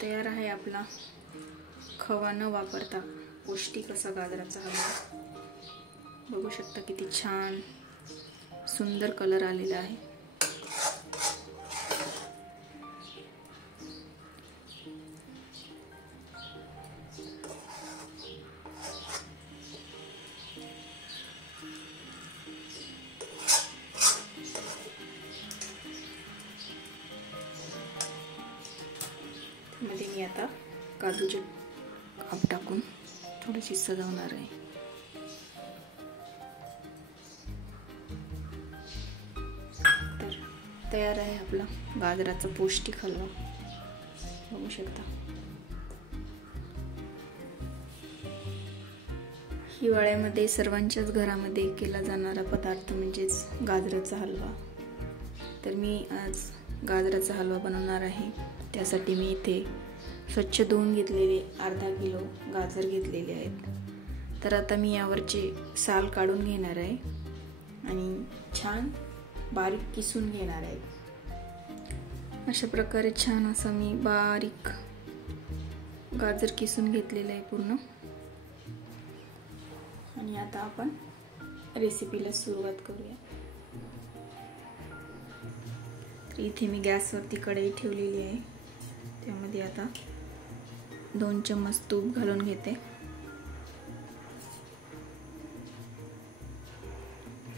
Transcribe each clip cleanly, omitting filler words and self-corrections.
तयार आहे आपला खवा न वापरता पौष्टिक असा गाजराचा हलवा। बघू शकता किती छान सुंदर कलर आलेला आहे। मध्ये मी आता काजूचे काप टाकून थोडीशी सजवणार आहे। तर तयार आहे आपला गाजराचा पौष्टिक हलवा। बघू शकता हिवाळ्यामध्ये सर्वांच्याच घरामध्ये केला जाणारा पदार्थ म्हणजेच गाजराचा हलवा। तर मी आज गाजराचा हलवा बनवणार आहे। त्यासाठी मी इथे स्वच्छ धुवून घेतलेले अर्धा किलो गाजर घेतलेले आहेत। तर आता मी यावरचे साल काढून घेणार आहे आणि छान बारीक किसून घेणार आहे। अशा प्रकारे छान असं मी बारीक गाजर किसून घेतलेलं आहे पूर्ण। आणि आता आपण रेसिपीला सुरुवात करूया। तर इथे मी गॅसवरती कढई ठेवलेली आहे। त्यामध्ये आता 2 चम्मच तूप घालून घेते।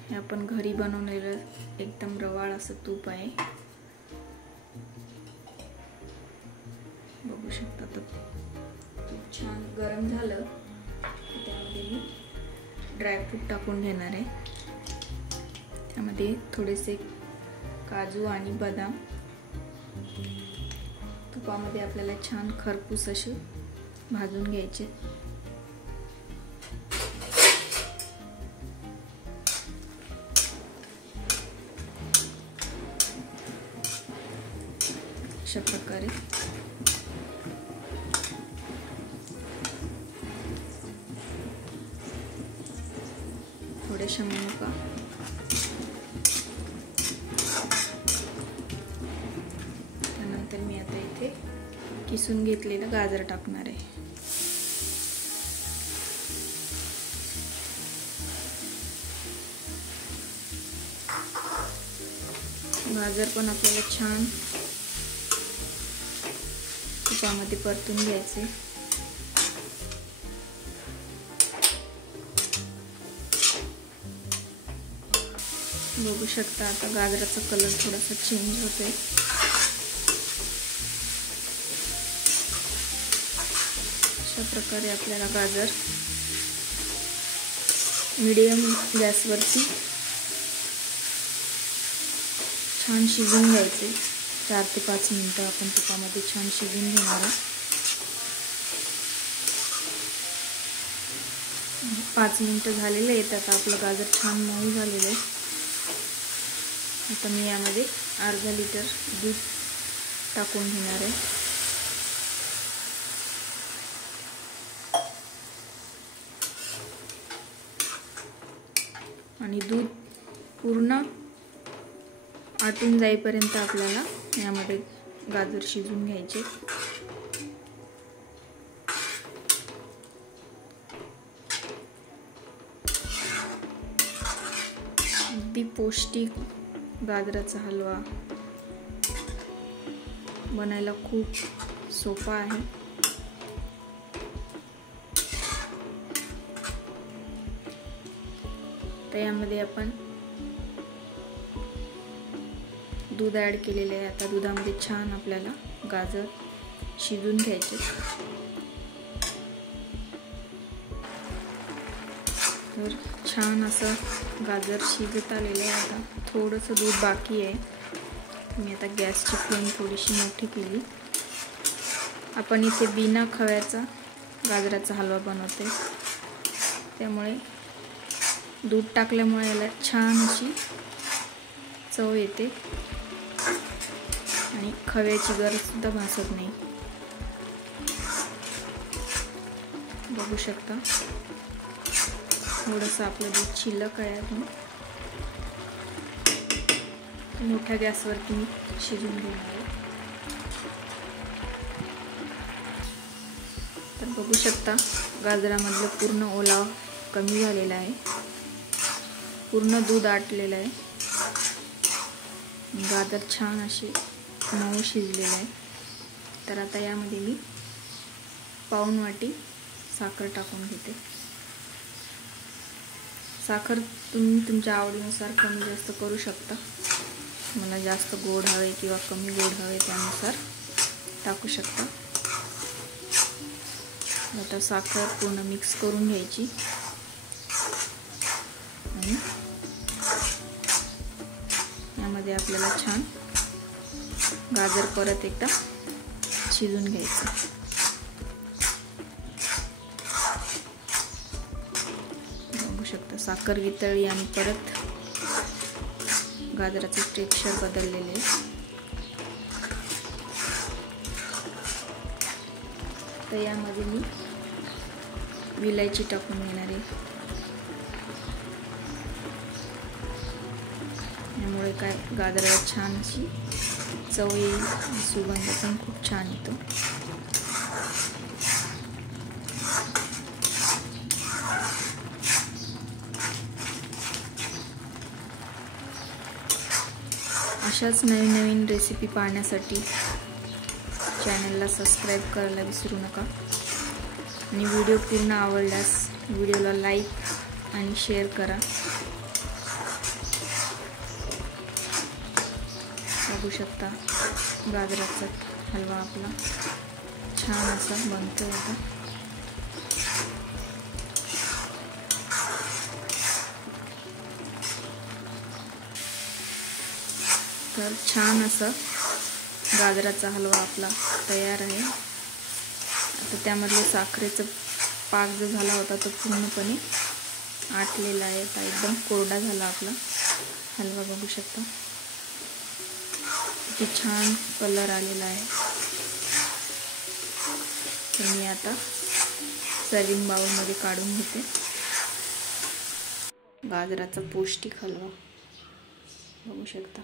हे आपण घरी बनवलेलं एकदम रवाळ असं तूप आहे। बघू शकता तूप छान गरम झालं की त्यामध्ये मी ड्रायफ्रूट टाकून घेणार आहे। त्यामध्ये थोडेसे काजू आणि बदाम तुपामध्ये आपल्याला छान खरपूस असे भाजून घ्यायचे। अशा प्रकारे थोड्याशा मनुका त्यानंतर मी आता इथे किसून घेतलेलं गाजर टाकणार आहे। गाजर पण आपल्याला छान तुपामध्ये परतून घ्यायचे। बघू शकता आता गाजराचा कलर थोडासा चेंज होतोय। अशा प्रकारे आपल्याला गाजर मीडियम गॅसवरती छान शिजवून घ्यायचे। 4 ते 5 मिनिटं आपण तुपामध्ये छान शिजवून घेणार आहोत। 5 मिनिटं झालेले आहेत। आता आपलं गाजर छान मऊ झालेलं आहे। आता मी यामध्ये अर्धा लिटर दूध टाकून घेणार आहे। आणि दूध पूर्ण आटून जाईपर्यंत आपल्याला यामध्ये गाजर शिजवून घ्यायचे। अगदी पौष्टिक गाजराचा हलवा बनायला खूप सोपा आहे। तर यामध्ये आपण दूध ॲड केलेले आहे। आता दुधामध्ये छान आपल्याला गाजर शिजवून घ्यायचे। तर छान असं गाजर शिजत आलेलं आहे। आता थोडंसं दूध बाकी आहे। मी आता गॅसची फ्लेम थोडीशी मोठी केली। आपण इथे बिना खव्याचा गाजराचा हलवा बनवते, त्यामुळे दूध टाकल्यामुळे याला छान अशी चव येते आणि खव्याची गरज सुद्धा भासत नाही। बघू शकता थोडंसं आपलं दूध शिल्लक आहे अजून। मोठ्या गॅसवरती मी शिजवून घेणार आहे। तर बघू शकता गाजरामधलं पूर्ण ओलावा कमी झालेला आहे, पूर्ण दूध आटलेलं आहे, गाजर छान असे मऊ शिजलेले आहे। तर आता यामध्ये मी पाऊण वाटी साखर टाकून घेते। साखर तुम्ही तुमच्या आवडीनुसार कमी जास्त करू शकता, मला जास्त गोड हवे किंवा कमी गोड हवे त्यानुसार टाकू शकता। आता साखर पूर्ण मिक्स करून घ्यायची आणि यामध्ये आपल्याला छान गाजर परत एकदा शिजून घ्यायचं। बघू शकता साखर वितळली आणि परत गाजराचे टेक्स्चर बदललेले आहे। तर यामध्ये मी विलायची टाकून घेणार आहे, यामुळे काय गाजराला छान अशी चव येईल, सुगंध पण खूप छान येतो। अशाच नवीन नवीन रेसिपी पाहण्यासाठी चॅनलला सबस्क्राईब करायला विसरू नका आणि व्हिडिओ पूर्ण आवडल्यास व्हिडिओला लाईक आणि शेअर करा। बघू शकता गाजराचा हलवा आपला छान असा बनतो आता। तर छान असा गाजराचा हलवा आपला तयार आहे। आता त्यामधले साखरेचा पाक जो झाला होता तो पूर्णपणे आटलेला आहे, आता एकदम कोरडा झाला आपला हलवा। बघू शकता किती छान कलर आलेला आहे। तर मी आता सर्विंग बाउलमध्ये काढून घेते गाजराचा पौष्टिक हलवा। बघू शकता।